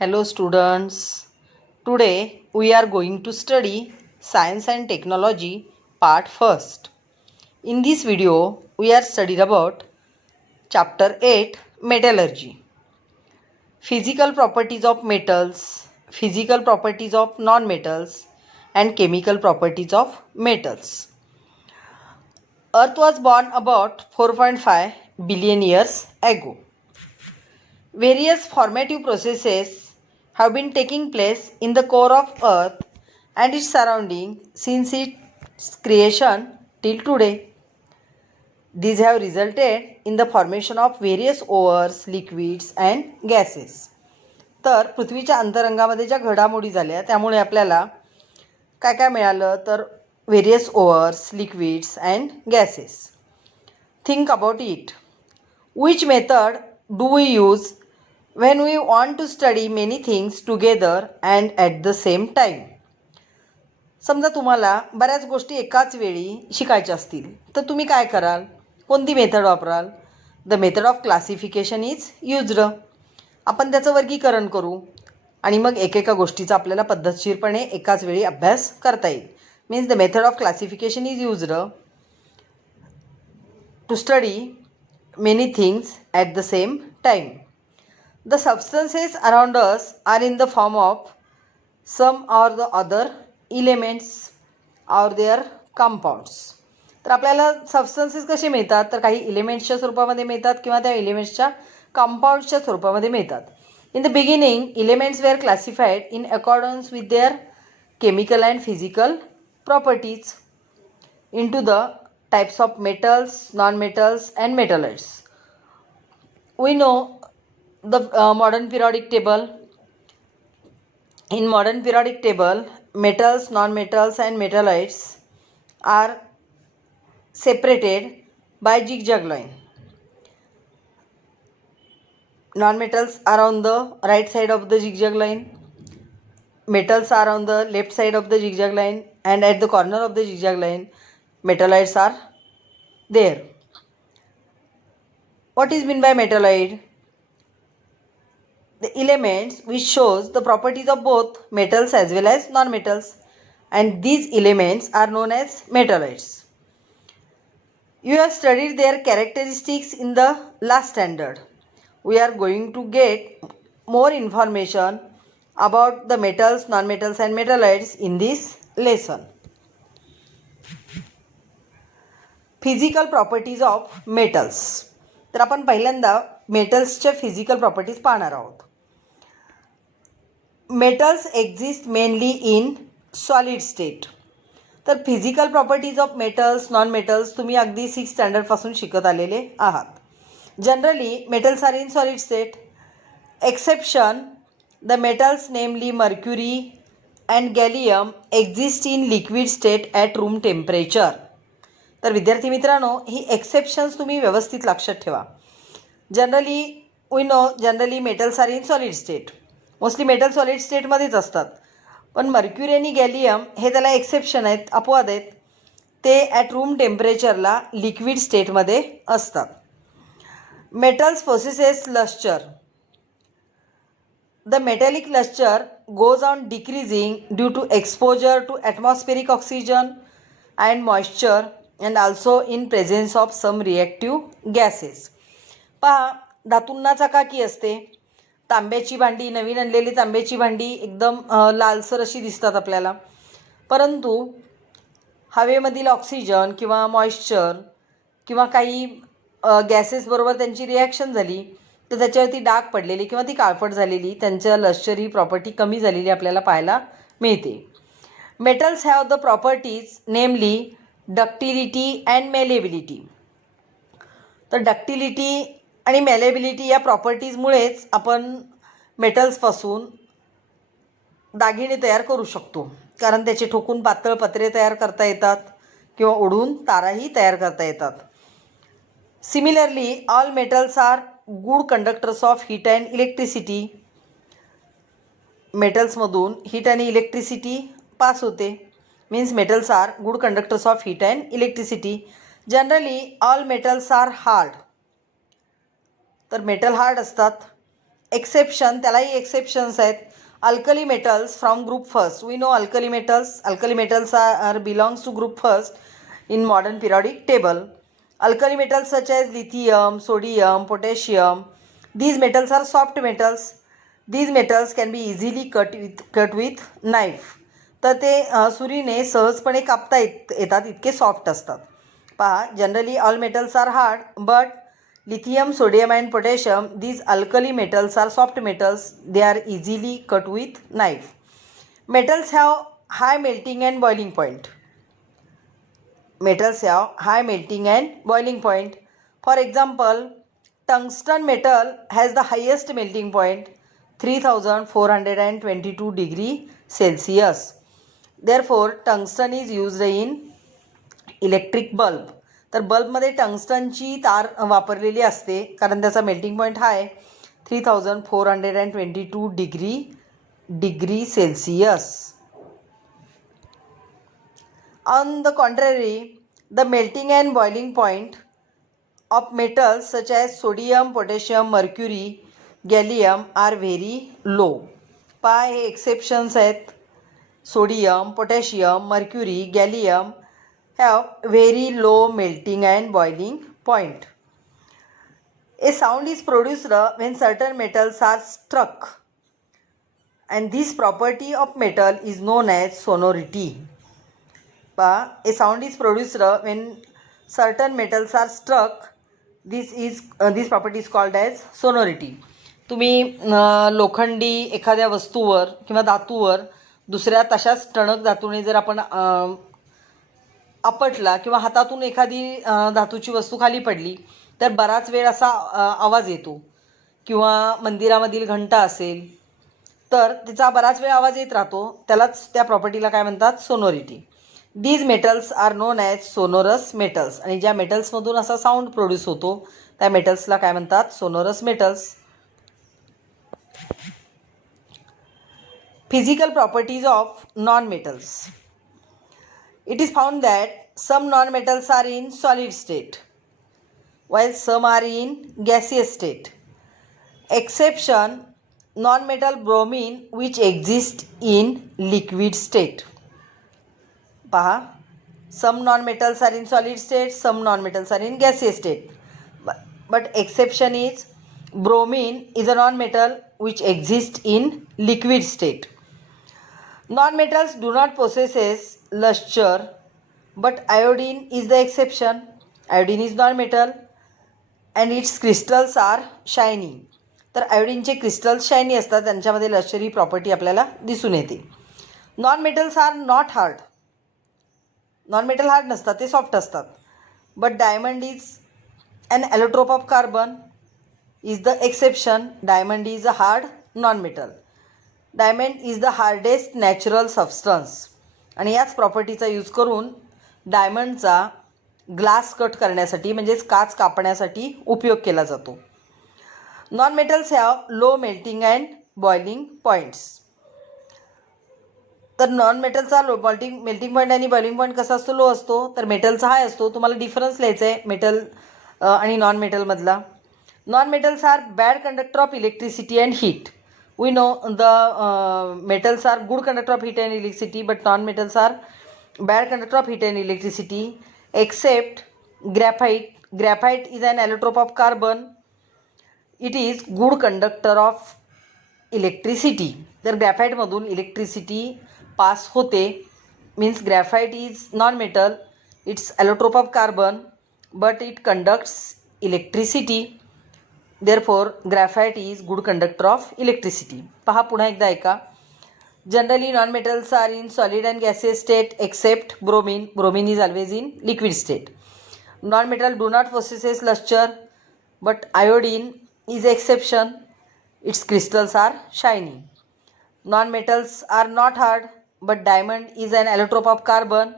Hello students. Today we are going to study Science and Technology part first. In this video we are studying about chapter 8 Metallurgy. Physical properties of metals, physical properties of non-metals and chemical properties of metals. Earth was born about 4.5 billion years ago. Various formative processes have been taking place in the core of Earth and its surrounding since its creation till today. These have resulted in the formation of various ores, liquids and gases. तर पृथ्वीच्या अंतरंगामध्ये ज्या घडामोडी झाल्या त्यामुळे आपल्याला काय काय मिळालं तर various ores, liquids and gases. Think about it. Which method do we use when we want to study many things together and at the same time? समजा तुम्हाला बऱ्याच गोष्टी एकाच वेळी शिकायच्या असतील तर तुम्ही काय कराल? कोणती मेथड वापराल? The method of classification is used. आपण त्याचं वर्गीकरण करू आणि मग एकेका गोष्टीचा आपल्याला पद्धतशीरपणे एकाच वेळी अभ्यास करता येईल. Means the method of classification is used to study many things at the same time. The substances around us are in the form of some or the other elements or their compounds. तर आपल्याला substances कसे मिळतात तर काही एलिमेंट्सच्या स्वरूपामध्ये मिळतात किंवा त्या एलिमेंट्सच्या कंपाऊंड्सच्या स्वरूपामध्ये मिळतात. In the beginning elements were classified in accordance with their chemical and physical properties into the types of metals, non-metals and metalloids. We know the modern periodic table. In modern periodic table, metals, non-metals and metalloids are separated by zigzag line. Non-metals are on the right side of the zigzag line, metals are on the left side of the zigzag line, and at the corner of the zigzag line metalloids are there. What is meant by metalloid? The elements which shows the properties of both metals as well as non-metals, and these elements are known as metalloids. You have studied their characteristics in the last standard. We are going to get more information about the metals, non-metals and metalloids in this lesson. Physical properties of metals. तर आपण पहिल्यांदा मेटल्सच्या physical properties पाहणार आहोत. Metals exist mainly in solid state. तर physical properties of metals, non metals तुम्ही अगदी 6th स्टँडर्डपासून शिकत आलेले आहात. Generally metals are in solid state. Exception the metals namely mercury and gallium exist in liquid state at room temperature. तर विद्यार्थी मित्रांनो, ही एक्सेप्शन्स तुम्ही व्यवस्थित लक्षात ठेवा. Generally we know generally metals are in solid state. Mostly metal solid स्टेटमध्येच असतात, पण मर्क्युरी आणि गॅलियम हे त्याला एक्सेप्शन आहेत, अपवाद आहेत. ते ॲट रूम टेम्परेचरला लिक्विड स्टेटमध्ये असतात. Metals possesses lustre. The metallic lustre goes on decreasing due to exposure to atmospheric oxygen and moisture and also in presence of some reactive gases. पहा, धातूंना चकाकी असते. तांब्याची भांडी, नवीन आणलेली तांब्याची भांडी एकदम लालसर अशी दिसतात आपल्याला, परंतु हवेमधील ऑक्सिजन किंवा मॉइश्चर किंवा काही गॅसेसबरोबर त्यांची रिॲक्शन झाली तर त्याच्यावरती डाग पडलेली किंवा ती काळपट झालेली, त्यांच्या लश्चर ही प्रॉपर्टी कमी झालेली आपल्याला पाहायला मिळते. मेटल्स हॅव द प्रॉपर्टीज नेमली डक्टिलिटी अँड मेलेबिलिटी. तर डक्टिलिटी आणि मेलेबिलिटी या प्रॉपर्टीजमुळेच आपण मेटल्सपासून दागिने तयार करू शकतो, कारण त्याचे ठोकून पातळ पत्रे तयार करता येतात किंवा ओढून ताराही तयार करता येतात. Similarly all metals are good conductors of heat and electricity. मेटल्समधून हीट आणि इलेक्ट्रिसिटी पास होते. Means metals are good conductors of heat and electricity. Generally all metals are hard. तर मेटल हार्ड असतात. एक्सेप्शन, त्यालाही एक्सेप्शन्स आहेत. Alkali metals from group first. We know alkali metals are belongs to group first in modern periodic table. Alkali metals such as lithium, sodium, potassium, these metals are soft metals. These metals can be easily cut with knife. तर ते सुरीने सहजपणे कापता येतात, इतके soft असतात. पहा, generally all metals are hard, but lithium, sodium and potassium, these alkali metals are soft metals. They are easily cut with knife. Metals have high melting and boiling point. Metals have high melting and boiling point. For example, tungsten metal has the highest melting point, 3422 degree Celsius. Therefore, tungsten is used in electric bulb. तर बल्बमध्ये टंगस्टनची तार वापरलेली असते कारण त्याचा melting point हा आहे 3422 degree Celsius. On the contrary, the melting and boiling point of metals such as sodium, potassium, mercury, gallium are very low. पहा, हे एक्सेप्शन्स आहेत. Sodium, potassium, mercury, gallium have very low melting and boiling point. A sound is produced when certain metals are struck, and this property of metal is known as sonority. A sound is produced when certain metals are struck. This property is called as sonority. तुम्ही लोखंडी एखाद्या वस्तूवर किंवा धातूवर दुसऱ्या तशाच टणक धातूने जर आपण आपटला किंवा हातातून एखादी धातूची वस्तू खाली पडली तर बराच वेळ असा आवाज येतो, किंवा मंदिरामधील घंटा असेल तर तिचा बराच वेळ आवाज येत राहतो, त्यालाच त्या प्रॉपर्टीला काय म्हणतात, sonority. These metals are known as sonorous metals. आणि ज्या मेटल्समधून असा साऊंड प्रोड्यूस होतो त्या मेटल्सला काय म्हणतात, sonorous metals. Physical properties of non metals. It is found that some non-metals are in solid state while some are in gaseous state. Exception, non-metal bromine which exists in liquid state. Paha, some non-metals are in solid state, some non-metals are in gaseous state. But exception is bromine is a non-metal which exists in liquid state. Non-metals do not possess luster, but iodine is the exception. Iodine is non-metal and its crystals are shiny. तर आयोडीनचे crystals shiny असतात, त्यांच्यामध्ये लष्करी property आपल्याला दिसून येते. Non metals are not hard. Non metal hard नसतात, ते soft असतात. But diamond is an allotrope of carbon is the exception. Diamond is a hard non metal. Diamond is the hardest natural substance. आणि याच प्रॉपर्टीचा use करून डायमंडचा glass cut करण्यासाठी म्हणजेच काच कापण्यासाठी उपयोग केला जातो. Non metals have low melting and boiling points. तर नॉन मेटलचा मेल्टिंग पॉईंट आणि बॉइलिंग पॉईंट कसा असतो, लो असतो. तर मेटलचा हाय असतो. तुम्हाला डिफरन्स लिहायचा आहे मेटल आणि नॉन मेटलमधला. Non metals are bad conductor of electricity and heat. We know the metals are good conductor of heat and electricity, but non-metals are bad conductor of heat and electricity, except graphite. Graphite is an allotrope of carbon. It is good conductor of electricity. तर ग्रॅफाईटमधून electricity pass होते. Means graphite is non metal, it's allotrope of carbon, but it conducts electricity. Therefore, graphite is good conductor of electricity. पहा पुन्हा एकदा ऐका. Generally, non-metals are in solid and gaseous state except bromine. Bromine is always in liquid state. Non-metal do not possess luster, but iodine is exception. Its crystals are shiny. Non-metals are not hard, but diamond is an allotrope of carbon,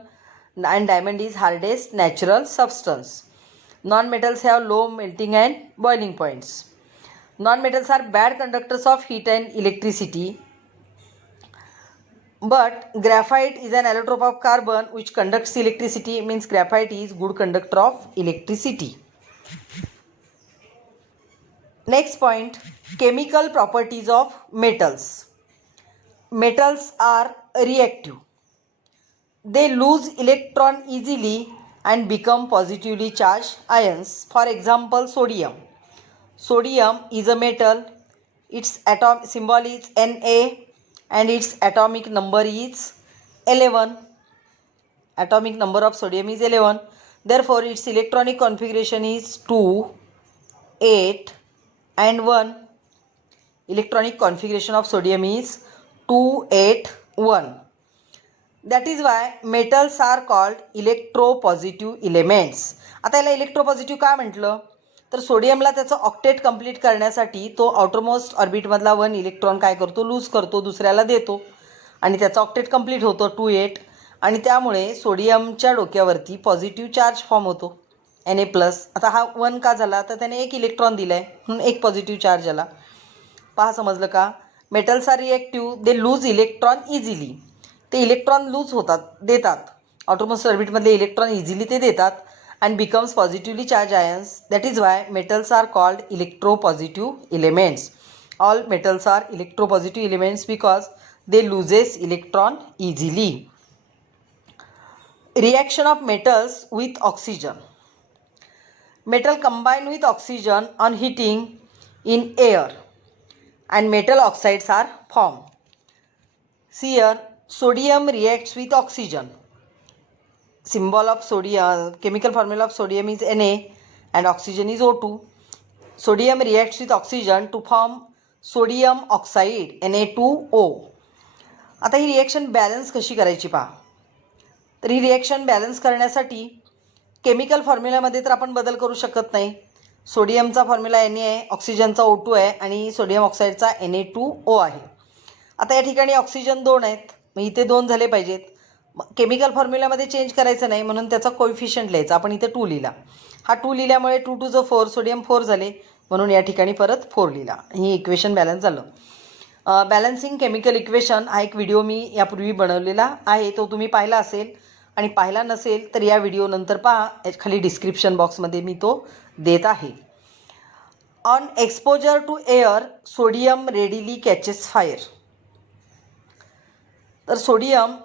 and diamond is hardest natural substance. Non-metals have low melting and boiling points. Non-metals are bad conductors of heat and electricity, but graphite is an allotrope of carbon which conducts electricity. Means graphite is good conductor of electricity. Next point, chemical properties of metals. Metals are reactive. They lose electron easily and become positively charged ions. For example, sodium. Sodium is a metal. Its atom symbol is Na and its atomic number is 11. Atomic number of sodium is 11. Therefore, its electronic configuration is 2, 8 and 1. Electronic configuration of sodium is 2, 8, 1. That is why metals are called electropositive elements. आता याला electropositive का म्हटलं तर सोडियमला त्याचं octet complete करण्यासाठी तो outermost ऑर्बिटमधला 1 electron काय करतो, लूज करतो, दुसऱ्याला देतो आणि त्याचा ऑक्टेट कंप्लीट होतो 2, 8 आणि त्यामुळे सोडियमच्या डोक्यावरती पॉझिटिव्ह चार्ज फॉर्म होतो Na+. आता हा 1 का झाला तर त्याने 1 इलेक्ट्रॉन दिलाय म्हणून 1 पॉझिटिव्ह चार्ज आला. पहा समजलं का. Metals are reactive. They lose electron easily. ते इलेक्ट्रॉन लूज होतात, देतात. आउटरमोस्ट ऑर्बिटमधले इलेक्ट्रॉन इझिली ते देतात and becomes positively charged ions. That is why metals are called electropositive elements. All metals are electropositive elements because they loses electron easily. Reaction of metals with oxygen. Metal combine with oxygen on heating in air and metal oxides are formed. See here, sodium reacts with oxygen. Symbol of sodium, chemical formula of sodium is Na and oxygen is O2. Sodium reacts with oxygen to form sodium oxide Na2O. आता ही reaction balance कशी करायची पहा. तर ही reaction balance करण्यासाठी chemical फॉर्म्युलामध्ये तर आपण बदल करू शकत नाही. सोडियमचा फॉर्म्युला Na आहे, ऑक्सिजनचा O2 आहे आणि सोडियम ऑक्साईडचा Na2O आहे. आता या ठिकाणी ऑक्सिजन 2 आहेत, मग इथे 2 झाले पाहिजेत. केमिकल फॉर्म्युलामध्ये चेंज करायचं नाही म्हणून त्याचा कोएफिशियंट लिहायचा. आपण इथे 2 लिहिला. हा 2 लिहिल्यामुळे 2 2 जो 4, सोडियम 4 झाले म्हणून या ठिकाणी परत 4 लिहिला. ही इक्वेशन बॅलन्स झालं. बॅलन्सिंग केमिकल इक्वेशन हा एक व्हिडिओ मी यापूर्वी बनवलेला आहे, तो तुम्ही पाहिला असेल आणि पाहिला नसेल तर या व्हिडिओ नंतर पहा, खाली डिस्क्रिप्शन बॉक्समध्ये मी तो देत आहे. On exposure to air sodium readily catches fire. तर सोडियम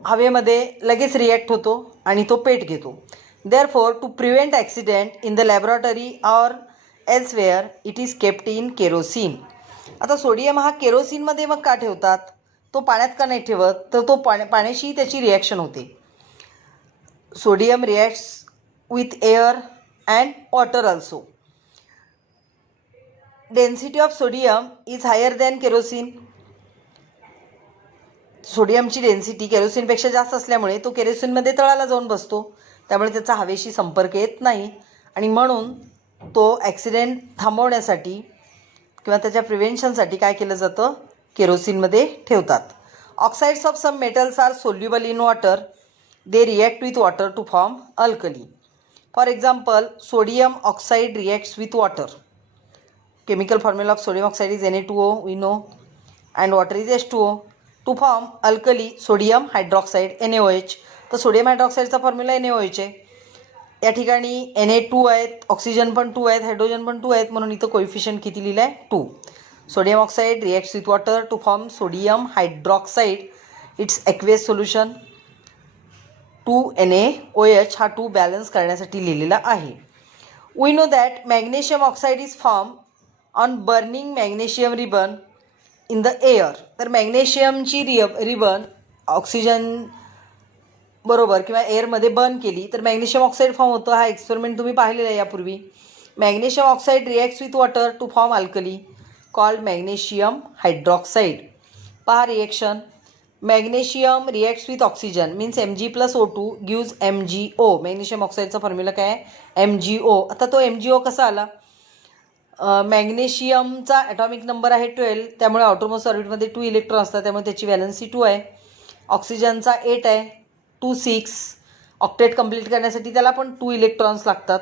हवेमध्ये लगेच रिॲक्ट होतो आणि तो पेट घेतो. Therefore to prevent accident in the laboratory or elsewhere it is kept in kerosene. आता सोडियम हा केरोसिनमध्ये मग का ठेवतात, तो पाण्यात का नाही ठेवत, तर तो पाण्याशी त्याची रिॲक्शन होते. Sodium reacts with air and water also. Density of sodium is higher than kerosene. सोडियमची डेन्सिटी केरोसिनपेक्षा जास्त असल्यामुळे तो केरोसिनमध्ये तळाला जाऊन बसतो, त्यामुळे त्याचा हवेशी संपर्क येत नाही आणि म्हणून तो ॲक्सिडेंट थांबवण्यासाठी किंवा त्याच्या प्रिव्हेन्शनसाठी काय केलं जातं, केरोसिनमध्ये ठेवतात. Oxides of some metals are soluble in water. They react with water to form alkali. For example, sodium oxide reacts with water. Chemical formula of sodium oxide is Na2O, we know, and water is H2O. To form alkali sodium hydroxide NaOH. तर sodium हायड्रॉक्साईडचा formula NaOH आहे. या ठिकाणी Na2 आहेत, oxygen पण 2 आहेत, hydrogen पण 2 आहेत म्हणून इथं कोएफिशियंट किती लिहिलं आहे, 2. Sodium oxide reacts with water to form sodium hydroxide. Its aqueous solution 2 NaOH. हा 2 बॅलन्स करण्यासाठी लिहिलेला आहे. We know that magnesium oxide is form on burning magnesium ribbon in the air. तर मॅग्नेशियमची रिबन ऑक्सिजन बरोबर किंवा एअरमध्ये बर्न केली तर मॅग्नेशियम ऑक्साईड फॉर्म होतं. हा एक्सपेरिमेंट तुम्ही पाहिलेला आहे यापूर्वी. Magnesium oxide reacts with water to form alkali called magnesium hydroxide. पहा reaction. Magnesium reacts with oxygen means Mg+O2 gives MgO. Magnesium ऑक्साईडचा फॉर्म्युला काय आहे, MgO. आता तो MgO कसा आला, मॅग्नेशियमचा ॲटॉमिक नंबर आहे 12, त्यामुळे आउटरमोस्ट ऑर्बिटमध्ये 2 इलेक्ट्रॉन असतात, त्यामुळे त्याची व्हॅलन्सी 2 आहे. ऑक्सिजनचा 8 आहे, 2 6. ऑक्टेट कंप्लीट करण्यासाठी त्याला पण 2 इलेक्ट्रॉन्स लागतात.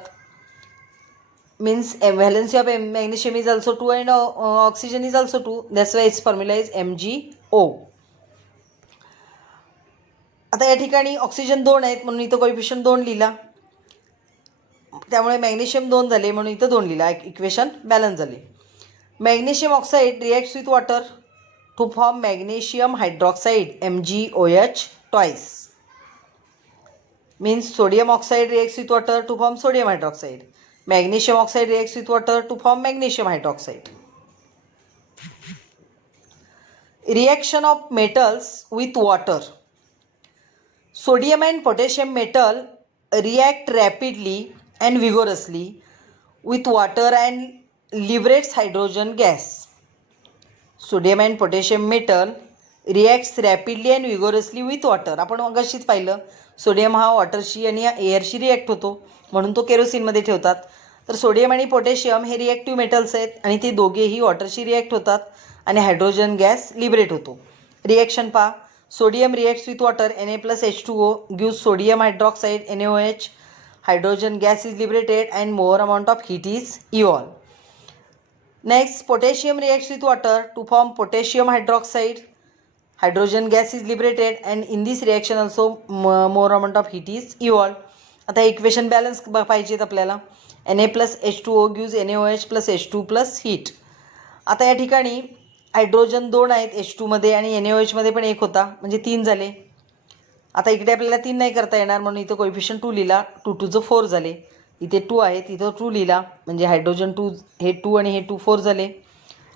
Means valency of magnesium is also 2 and oxygen is also 2. That's why it's formula is MgO. आता या ठिकाणी ऑक्सिजन 2 आहेत म्हणून इथं कोएफिशियंट 2 लिहिला, त्यामुळे मॅग्नेशियम 2 झाले म्हणून इथं 2 लिहिला. इक्वेशन बॅलन्स झाले. Magnesium oxide reacts with water to form magnesium hydroxide MgOH twice. Means sodium oxide reacts with water to form sodium hydroxide. Magnesium oxide reacts with water to form magnesium hydroxide. Reaction of metals with water. Sodium and potassium metal react rapidly and vigorously with water and liberates hydrogen gas. Sodium and potassium metal reacts rapidly and vigorously with water. आपण मगाशीच पाहिलं, sodium हा वॉटरशी आणि एअरशी react होतो, म्हणून तो केरोसिनमध्ये ठेवतात. तर सोडियम आणि पोटॅशियम हे रिॲक्टिव्ह मेटल्स आहेत आणि ते दोघेही वॉटरशी रिॲक्ट होतात आणि हायड्रोजन गॅस लिबरेट होतो. रिॲक्शन पहा. Sodium reacts with water Na+H2O gives sodium hydroxide NaOH. Hydrogen gas is liberated and more amount of heat is evolve. Next, potassium reacts with water to form potassium hydroxide. Hydrogen gas is liberated and in this reaction also more amount of heat is evolved. आता equation balance पाहिजेत आपल्याला. Na+H2O gives NaOH plus H2 plus heat. आता या ठिकाणी hydrogen 2 आहेत H2 मध्ये आणि NaOH मध्ये पण 1 होता, म्हणजे 3 झाले. आता इकडे आपल्याला 3 नाही करता येणार म्हणून इथं कोएफिशियंट 2 लिहिला. 2 2 4 झाले. इथे 2 आहे, तिथं 2 लिहिला, म्हणजे हायड्रोजन 2 हे 2 आणि हे 2 4 झाले.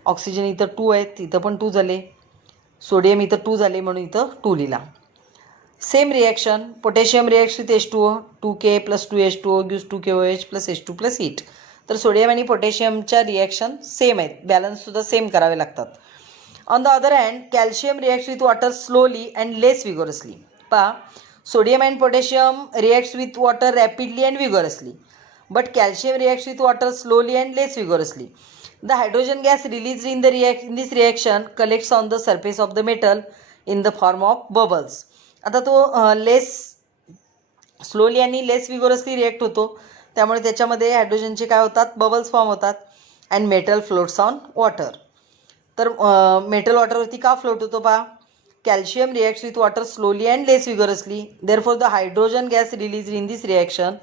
ऑक्सिजन इथं 2 आहेत, तिथं पण 2 झाले. सोडियम इथं 2 झाले म्हणून इथं 2 लिहिला. Same reaction potassium reacts with H2O. 2K + 2H2O gives 2KOH plus H2 plus heat. तर सोडियम आणि पोटॅशियमच्या रिॲक्शन सेम आहेत, बॅलन्ससुद्धा सेम करावे लागतात. On the other hand calcium reacts with water slowly and less vigorously. पहा, sodium and potassium reacts with water rapidly and vigorously, but calcium reacts with water slowly and less vigorously. The hydrogen gas released in this reaction collects on the surface of the metal in the form of bubbles. आता तो लेस slowly आणि लेस vigorously react होतो, त्यामुळे त्याच्यामध्ये हायड्रोजनचे काय होतात, bubbles form होतात and metal floats on water. तर मेटल वॉटरवरती का फ्लोट होतो पहा. Calcium reacts with water slowly and less vigorously. Therefore, the hydrogen gas released in this reaction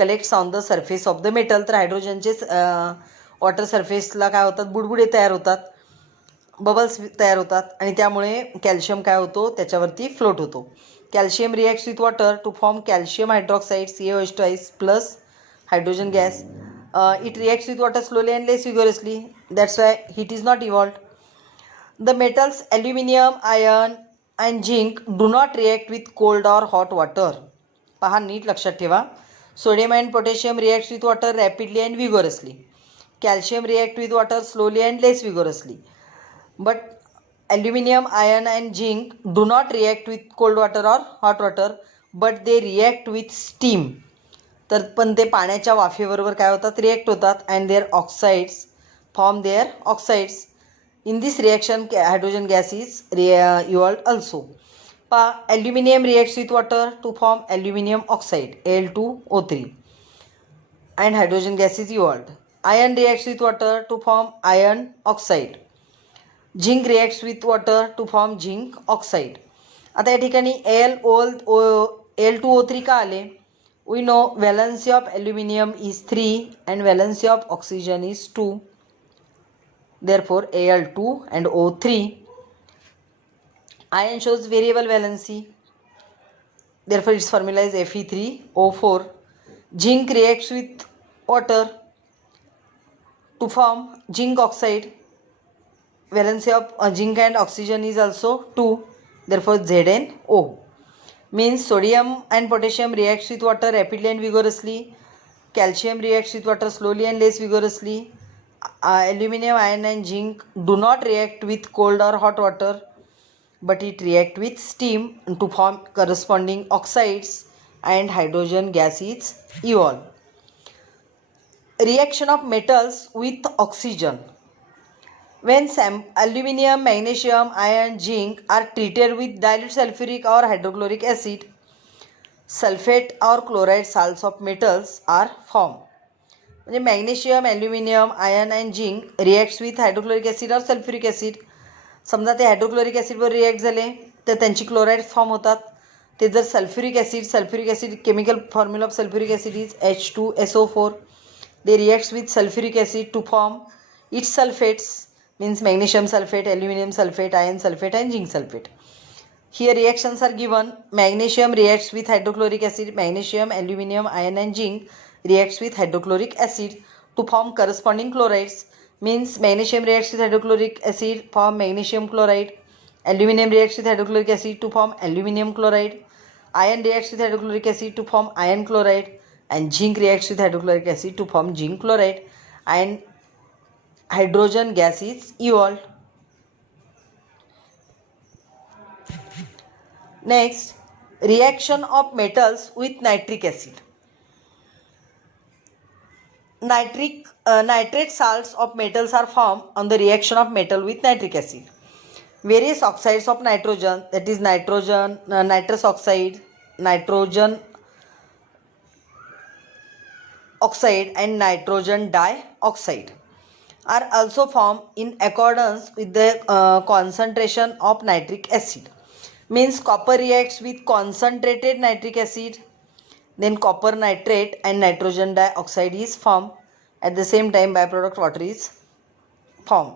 collects on the surface of the metal. तर हायड्रोजनचे water सरफेसला काय होतात, बुडबुडे तयार होतात, bubbles तयार होतात आणि त्यामुळे कॅल्शियम काय होतो, त्याच्यावरती फ्लोट होतो. Calcium reacts with water to form calcium hydroxide CaOH twice plus hydrogen gas. It reacts with water slowly and less vigorously. That's why heat is not evolved. The metals aluminum, iron and zinc do not react with cold or hot water. पहा, नीट लक्षात ठेवा. Sodium and potassium reacts with water rapidly and vigorously. Calcium react with water slowly and less vigorously. But aluminum, iron and zinc do not react with cold water or hot water, but they react with steam. तर पण ते पाण्याच्या वाफेबरोबर काय होतात, react होतात and their oxides form their oxides. In this reaction, hydrogen gas is evolved also. Aluminium reacts with water to form aluminium oxide Al2O3 and hydrogen gas is evolved. Iron reacts with water to form iron oxide. Zinc reacts with water to form zinc oxide. आता या ठिकाणी Al2O3 का आले. We know valency of aluminum is 3 and valency of oxygen is 2. Therefore, Al2 and O3. Iron shows variable valency. Therefore, its formula is Fe3O4. Zinc reacts with water to form zinc oxide. Valency of zinc and oxygen is also 2. Therefore, ZnO. Means sodium and potassium reacts with water rapidly and vigorously. Calcium reacts with water slowly and less vigorously. Aluminum, iron and zinc do not react with cold or hot water, but it react with steam to form corresponding oxides and hydrogen gas is evolved. Reaction of metals with oxygen. When aluminum, magnesium, iron, zinc are treated with dilute sulfuric or hydrochloric acid, sulfate or chloride salts of metals are formed. म्हणजे magnesium, aluminium, iron and zinc reacts with hydrochloric acid और sulphuric acid. समजा ते hydrochloric ॲसिडवर react झाले तर त्यांची chloride form होतात. ते जर sulphuric acid chemical formula of sulphuric acid is H2SO4. They reacts with sulphuric acid to form its sulfates means magnesium sulfate, aluminum sulfate, iron sulfate and zinc sulfate. Here reactions are given. Magnesium reacts with hydrochloric acid. Magnesium, aluminum, iron and zinc reacts with hydrochloric acid to form corresponding chlorides. Means magnesium reacts with hydrochloric acid, form magnesium chloride. Aluminum reacts with hydrochloric acid to form aluminum chloride. Iron reacts with hydrochloric acid to form iron chloride. And zinc reacts with hydrochloric acid to form zinc chloride. And hydrogen gas is evolved. Next, reaction of metals with nitric acid. Nitrate salts of metals are formed on the reaction of metal with nitric acid. Various oxides of nitrogen, that is nitrogen, nitrous oxide, nitrogen oxide and nitrogen dioxide are also formed in accordance with the concentration of nitric acid. Means copper reacts with concentrated nitric acid, then copper nitrate and nitrogen dioxide is formed. At the same time byproduct water is formed.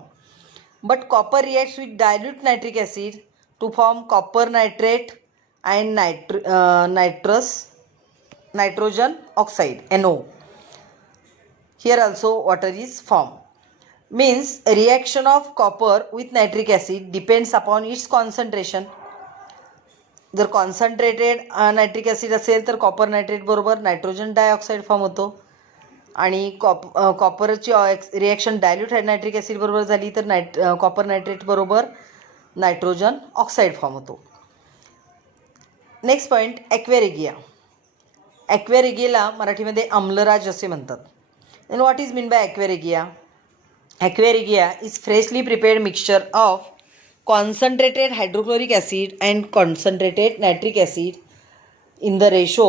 But copper reacts with dilute nitric acid to form copper nitrate and nitrogen oxide NO. Here also water is formed. Means reaction of copper with nitric acid depends upon its concentration. जर concentrated nitric acid असेल तर copper nitrate बरोबर nitrogen dioxide form होतो आणि कॉपरची reaction dilute nitric acid बरोबर झाली तर कॉपर नायट्रेट बरोबर नायट्रोजन ऑक्साईड फॉर्म होतो. Next point aqua regia. ॲक्वेरेगियाला मराठीमध्ये आम्लराज असे म्हणतात. Then what is mean by aqua regia? Aqua regia is freshly prepared mixture of concentrated hydrochloric acid and concentrated nitric acid in the ratio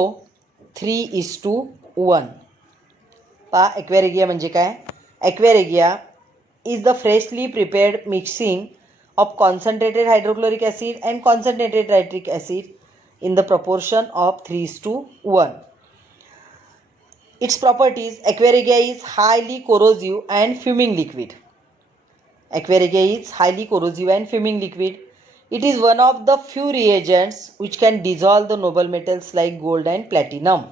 3:1. पहा ॲक्वेरेगिया म्हणजे काय? ॲक्वेरेगिया is the freshly prepared mixing of concentrated hydrochloric acid and concentrated nitric acid in the proportion of 3:1. Its properties: Aquaregia is highly corrosive and fuming liquid. Aquaregia is highly corrosive and fuming liquid. It is one of the few reagents which can dissolve the noble metals like gold and platinum.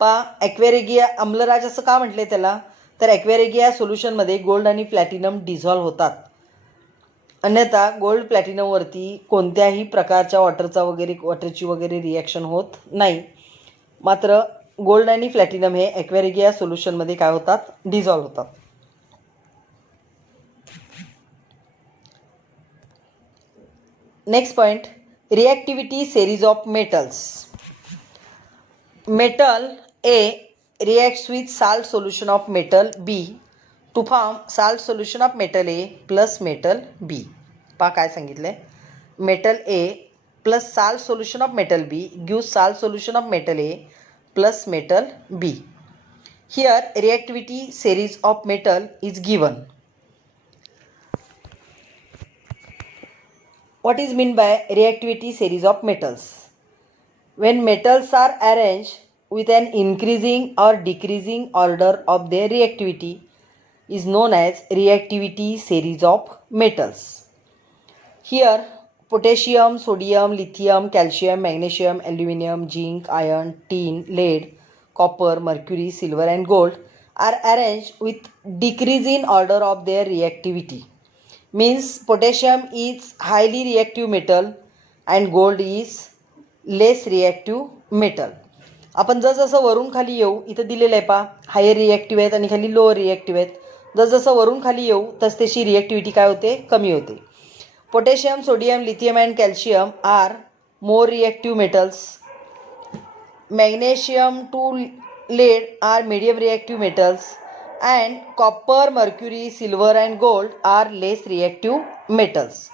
पहा ॲक्वेरेगिया आम्लराज असं का म्हटले त्याला? तर ॲक्वेरेगिया सोल्युशनमध्ये gold आणि platinum dissolve होतात. अन्यथा gold प्लॅटिनमवरती कोणत्याही प्रकारच्या वॉटरची वगैरे रिॲक्शन होत नाही. मात्र गोल्ड आणि प्लॅटिनम हे ॲक्वेरेगिया सोल्युशनमध्ये काय होतात? डिझॉल्व्ह होतात. Next point, reactivity series of metals. Metal A reacts with salt solution of metal B to form salt solution of metal A plus metal B. पहा काय सांगितले? Metal A plus salt solution of metal B gives salt solution of metal A plus metal B. Here reactivity series of metal is given. What is meant by reactivity series of metals? When metals are arranged with an increasing or decreasing order of their reactivity is known as reactivity series of metals. Here potassium, sodium, lithium, calcium, magnesium, aluminum, zinc, iron, tin, lead, copper, mercury, silver and gold are arranged with decreasing order of their reactivity. Means potassium is highly reactive metal and gold is less reactive metal. आपण जसं वरून खाली येऊ, इथं दिलेलं आहे पहा higher reactive आहेत आणि खाली लोअर रिॲक्टिव्ह आहेत. जसं वरून खाली येऊ तस त्याची रिॲक्टिव्हिटी काय होते? कमी होते. Potassium, sodium, lithium and calcium are more reactive metals. Magnesium to lead are medium reactive metals and copper, mercury, silver and gold are less reactive metals.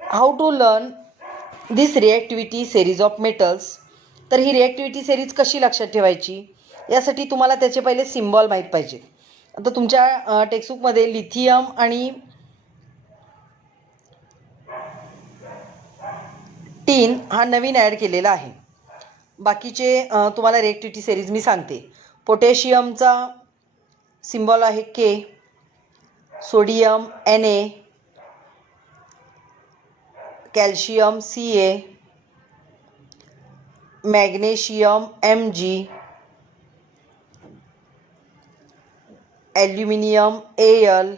How to learn this reactivity series of metals? तर ही रिॲक्टिव्हिटी series कशी लक्षात ठेवायची यासाठी तुम्हाला त्याचे पहिले symbol माहीत पाहिजे. आता तुमच्या टेक्स्टबुकमध्ये लिथियम आणि टीन हा नवीन ॲड केलेला आहे. बाकीचे तुम्हाला रिॲक्टिव्हिटी सेरीज मी सांगते. पोटॅशियमचा सिम्बॉल आहे K. Sodium Na, calcium Ca, magnesium Mg, aluminium Al,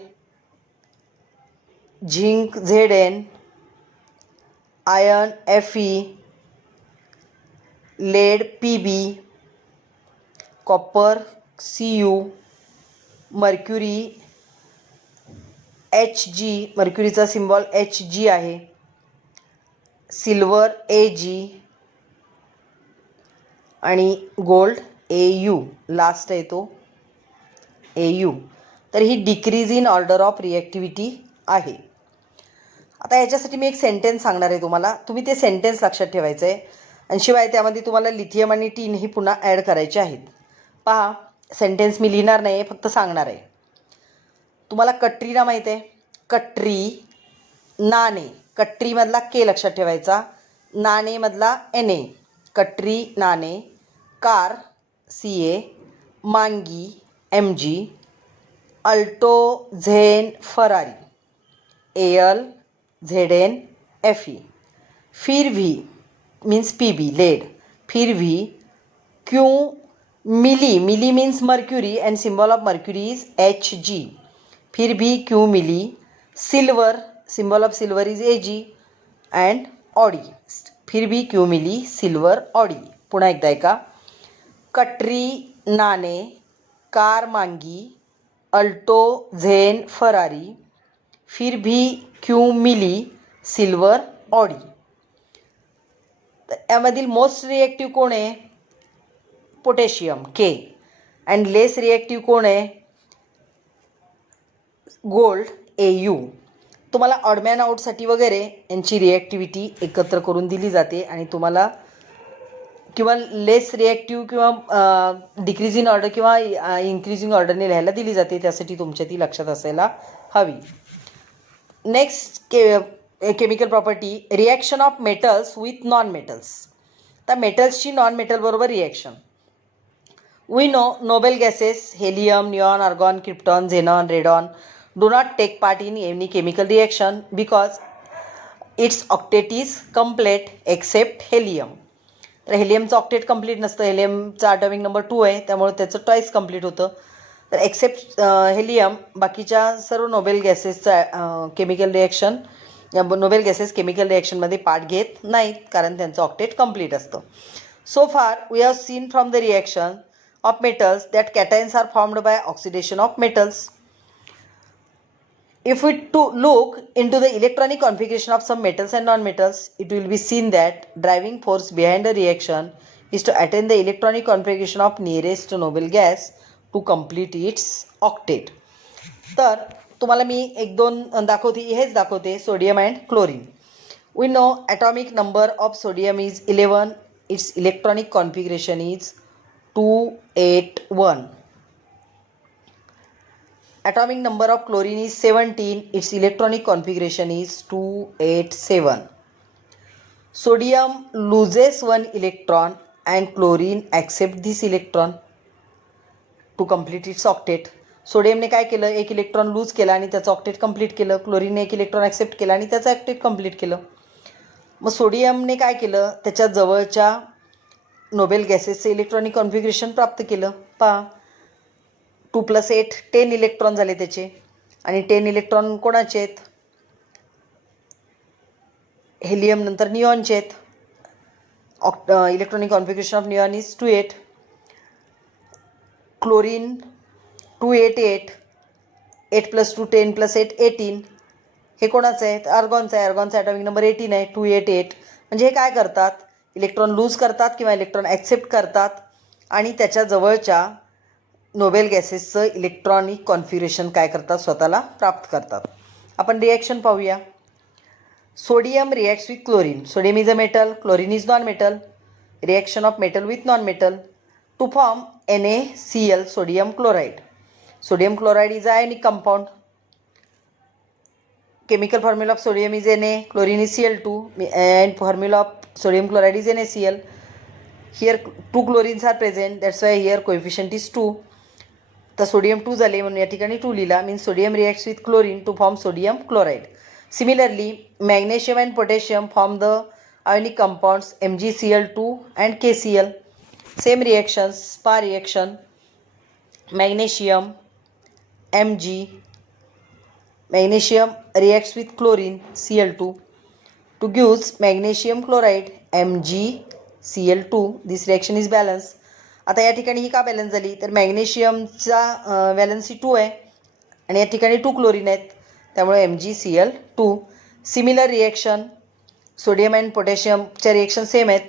zinc Zn, iron Fe, lead Pb, copper Cu, mercury Hg, मर्क्युरीचा सिम्बॉल Hg आहे. सिल्वर Ag आणि गोल्ड Au, लास्ट आहे तो Au. तर ही decrease in order of reactivity आहे. आता याच्यासाठी मी एक सेंटेन्स सांगणार आहे तुम्हाला, तुम्ही ते सेंटेन्स लक्षात ठेवायचं आहे आणि शिवाय त्यामध्ये तुम्हाला लिथियम आणि टीन ही पुन्हा ॲड करायचे आहेत. पहा, सेंटेन्स मी लिहिणार नाही आहे, फक्त सांगणार आहे. तुम्हाला कट्रीना माहीत आहे, कट्री, नाणे, कट्रीमधला के लक्षात ठेवायचा, नाणेमधला Na, कट्री नाणे, कार Ca, मांगी Mg, अल्टो झेन फरारी Al Zn Fe, फिर भी मीन्स Pb लेड, फिर भी क्यों मिली, मिली means mercury and symbol of mercury is Hg, फिर भी क्यों मिली. Silver, symbol of silver is Ag and ऑडी, फिर भी क्यों मिली सिल्वर ऑडी. पुन्हा एकदा ऐका, कट्री नाणे, कार मांगी, अल्टो झेन फरारी, फिर भी क्यों मिली सिल्वर ऑडी. तर यामधील मोस्ट रिॲक्टिव्ह कोण आहे, potassium K, and less reactive कोण आहे, गोल्ड Au. तुम्हाला ऑडमॅन आउटसाठी वगैरे यांची रिॲक्टिव्हिटी एकत्र करून दिली जाते आणि तुम्हाला किंवा लेस रिॲक्टिव्ह किंवा डिक्रीज इन ऑर्डर किंवा इन्क्रीजिंग ऑर्डरने लिहायला दिली जाते, त्यासाठी तुमच्या ती लक्षात असायला हवी. Next chemical property, reaction of metals with non metals. तर मेटल्सची नॉन मेटल बरोबर रिॲक्शन. We know noble gases helium, neon, argon, krypton, xenon, radon do not take part in any chemical reaction because its octet is complete except helium. तर हेलियमचं octet complete नसतं, हेलियमचा atomic number 2 आहे, त्यामुळे त्याचं twice complete होतं. तर accept helium बाकीच्या सर्व noble गॅसेसचं chemical reaction, noble gases chemical रिॲक्शनमध्ये पार्ट घेत नाहीत कारण त्यांचं ऑक्टेट कंप्लीट असतं. So far we have seen from the reaction of metals that cations are formed by oxidation of metals. If we look into the electronic configuration of some metals and non-metals, it will be seen that driving force behind the reaction is to attain the electronic configuration of nearest noble gas to complete its octet. तर तुम्हाला मी एक दोन दाखवते sodium and chlorine. We know atomic number of sodium is 11, its electronic configuration is 281. Atomic number of chlorine is 17, its electronic configuration is 287. Sodium loses one electron and chlorine accepts this electron to complete its octet. सोडियमने काय केलं, एक electron lose केला आणि त्याचं octet complete केलं. क्लोरीनने एक electron accept केला आणि त्याचं ऑक्टेट कंप्लीट केलं. मग सोडियमने काय केलं, त्याच्या जवळच्या नोबेल गॅसेसचं इलेक्ट्रॉनिक कॉन्फिगरेशन प्राप्त केलं. पहा, 2 + 8 10 इलेक्ट्रॉन झाले त्याचे, आणि 10 इलेक्ट्रॉन कोणाचे आहेत, हेलियम नंतर निऑनचे आहेत. Electronic configuration of neon is 28. Chlorine 288, 8 + 2 10 + 8 18. हे कोणाचं आहे, आर्गॉनचं आहे. आर्गॉनचा ॲटॉमिक नंबर 18 आहे, 288. म्हणजे हे काय करतात, इलेक्ट्रॉन लूज करतात किंवा इलेक्ट्रॉन ॲक्सेप्ट करतात आणि त्याच्या जवळच्या नोबेल गॅसेसचं इलेक्ट्रॉनिक कॉन्फिगरेशन काय करतात, स्वतःला प्राप्त करतात. आपण रिॲक्शन पाहूया. Sodium reacts with chlorine. Sodium is a metal, chlorine is non metal. Reaction of metal with non metal to form NaCl, sodium chloride. Sodium chloride is ionic compound. Chemical formula of sodium is Na, chlorine is Cl2, and formula of sodium chloride is NaCl. Here 2 chlorines are present, that's why here coefficient is 2. तर sodium 2 झाले म्हणून या ठिकाणी 2 लिहिला. Means sodium reacts with chlorine to form sodium chloride. Similarly magnesium and potassium form the ionic compounds MgCl2 and KCl. Same reactions, spa reaction. Magnesium reacts with chlorine Cl2 to gives magnesium chloride MgCl2. This reaction is balanced. आता या ठिकाणी ही का balance झाली तर मॅग्नेशियमचा valency 2 आहे आणि या ठिकाणी 2 क्लोरीन आहेत, त्यामुळे MgCl2. Similar reaction sodium and पोटॅशियमच्या रिॲक्शन सेम आहेत.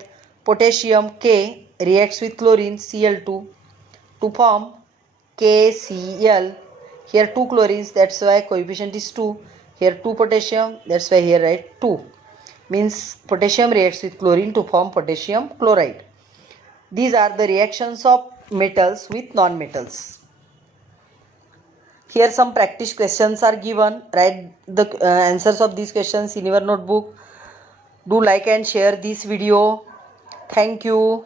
Potassium K reacts with chlorine Cl2 to form KCl. Here 2 chlorines, that's why coefficient is 2. Here 2 potassium, that's why here write 2. Means potassium reacts with chlorine to form potassium chloride. These are the reactions of metals with non-metals. Here some practice questions are given. Write the answers of these questions in your notebook. Do like and share this video. Thank you.